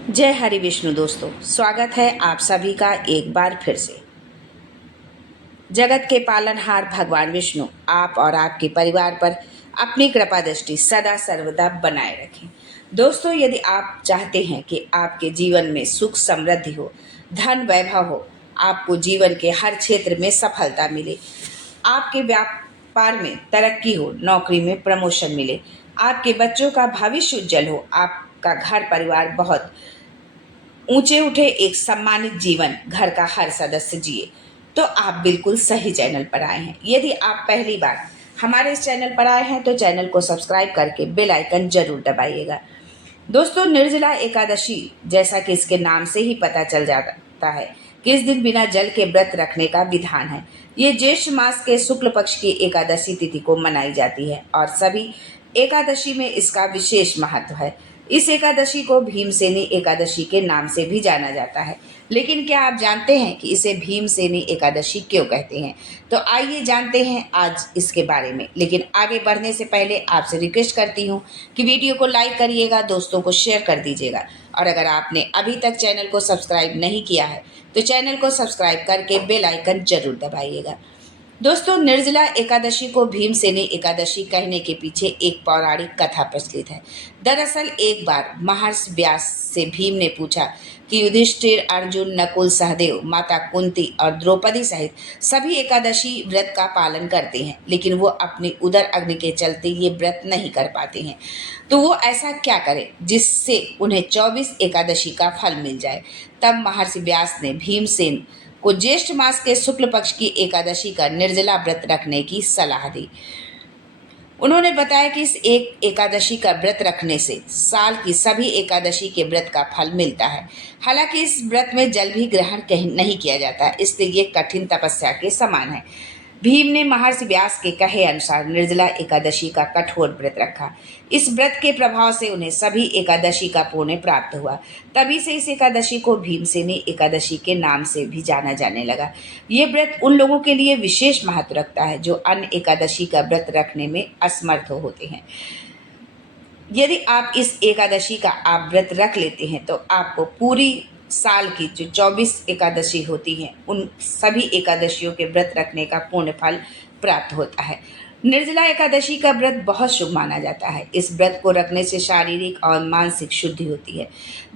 जय हरि विष्णु दोस्तों, स्वागत है आप सभी का एक बार फिर से। जगत के पालनहार भगवान विष्णु आप और आपके परिवार पर अपनी कृपा दृष्टि सदा सर्वदा बनाए रखें। दोस्तों, यदि आप चाहते हैं कि आपके जीवन में सुख समृद्धि हो, धन वैभव हो, आपको जीवन के हर क्षेत्र में सफलता मिले, आपके व्यापार में तरक्की हो, नौकरी में प्रमोशन मिले, आपके बच्चों का भविष्य उज्जवल हो, आपका घर परिवार बहुत ऊंचे उठे, एक सम्मानित जीवन घर का हर सदस्य जिए, तो आप बिल्कुल सही चैनल पर आए हैं। यदि आप पहली बार हमारे इस चैनल पर आए हैं तो चैनल को सब्सक्राइब करके बेल आइकन जरूर दबाइएगा। दोस्तों, निर्जला एकादशी, जैसा कि इसके नाम से ही पता चल जाता है कि इस दिन बिना जल के व्रत रखने का विधान है। ये ज्येष्ठ मास के शुक्ल पक्ष की एकादशी तिथि को मनाई जाती है और सभी एकादशी में इसका विशेष महत्व है। इस एकादशी को भीमसेनी एकादशी के नाम से भी जाना जाता है। लेकिन क्या आप जानते हैं कि इसे भीमसेनी एकादशी क्यों कहते हैं? तो आइए जानते हैं आज इसके बारे में। लेकिन आगे बढ़ने से पहले आपसे रिक्वेस्ट करती हूँ कि वीडियो को लाइक करिएगा, दोस्तों को शेयर कर दीजिएगा, और अगर आपने अभी तक चैनल को सब्सक्राइब नहीं किया है तो चैनल को सब्सक्राइब करके बेल आइकन जरूर दबाइएगा। दोस्तों, निर्जला एकादशी को भीमसेनी एकादशी कहने के पीछे एक पौराणिक कथा प्रचलित है। दरअसल एक बार महर्षि व्यास से भीम ने पूछा कि युधिष्ठिर, अर्जुन, नकुल, सहदेव, माता कुंती और द्रौपदी सहित सभी एकादशी व्रत का पालन करते हैं, लेकिन वो अपनी उदर अग्नि के चलते ये व्रत नहीं कर पाते हैं। तो वो ऐसा क्या करें जिससे उन्हें 24 एकादशी का फल मिल जाए? तब महर्षि व्यास ने भीमसेन को ज्येष्ठ मास के शुक्ल पक्ष की एकादशी का निर्जला व्रत रखने की सलाह दी। उन्होंने बताया कि इस एक एकादशी का व्रत रखने से साल की सभी एकादशी के व्रत का फल मिलता है। हालांकि इस व्रत में जल भी ग्रहण नहीं किया जाता, इसलिए ये कठिन तपस्या के समान है। भीम ने महर्षि व्यास के कहे अनुसार निर्जला एकादशी का कठोर व्रत रखा। इस व्रत के प्रभाव से उन्हें सभी एकादशी का पुण्य प्राप्त हुआ। तभी से इस एकादशी को भीमसेनी एकादशी के नाम से भी जाना जाने लगा। ये व्रत उन लोगों के लिए विशेष महत्व रखता है जो अन्य एकादशी का व्रत रखने में असमर्थ होते हैं। यदि आप इस एकादशी का आप व्रत रख लेते हैं तो आपको पूरी साल की जो 24 एकादशी होती हैं उन सभी एकादशियों के व्रत रखने का पूर्ण फल प्राप्त होता है। निर्जला एकादशी का व्रत बहुत शुभ माना जाता है। इस व्रत को रखने से शारीरिक और मानसिक शुद्धि होती है।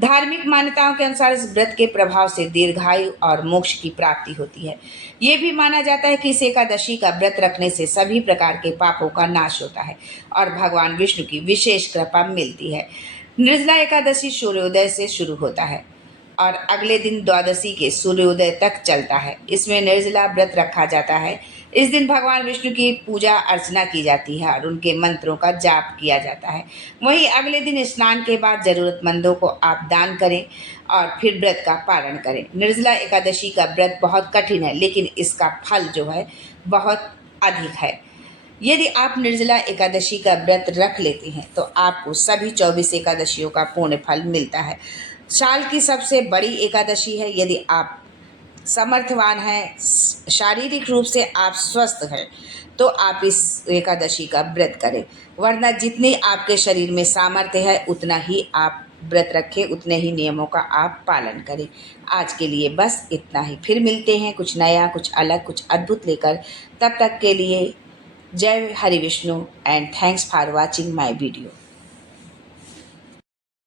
धार्मिक मान्यताओं के अनुसार इस व्रत के प्रभाव से दीर्घायु और मोक्ष की प्राप्ति होती है। ये भी माना जाता है कि इस एकादशी का व्रत रखने से सभी प्रकार के पापों का नाश होता है और भगवान विष्णु की विशेष कृपा मिलती है। निर्जला एकादशी सूर्योदय से शुरू होता है और अगले दिन द्वादशी के सूर्योदय तक चलता है। इसमें निर्जला व्रत रखा जाता है। इस दिन भगवान विष्णु की पूजा अर्चना की जाती है और उनके मंत्रों का जाप किया जाता है। वहीं अगले दिन स्नान के बाद जरूरतमंदों को आप दान करें और फिर व्रत का पालन करें। निर्जला एकादशी का व्रत बहुत कठिन है, लेकिन इसका फल जो है बहुत अधिक है। यदि आप निर्जला एकादशी का व्रत रख लेते हैं तो आपको सभी 24 एकादशियों का पूर्ण फल मिलता है। साल की सबसे बड़ी एकादशी है। यदि आप समर्थवान हैं, शारीरिक रूप से आप स्वस्थ हैं, तो आप इस एकादशी का व्रत करें, वरना जितनी आपके शरीर में सामर्थ्य है उतना ही आप व्रत रखें, उतने ही नियमों का आप पालन करें। आज के लिए बस इतना ही। फिर मिलते हैं कुछ नया, कुछ अलग, कुछ अद्भुत लेकर। तब तक के लिए जय Hari Vishnu and thanks for watching my video.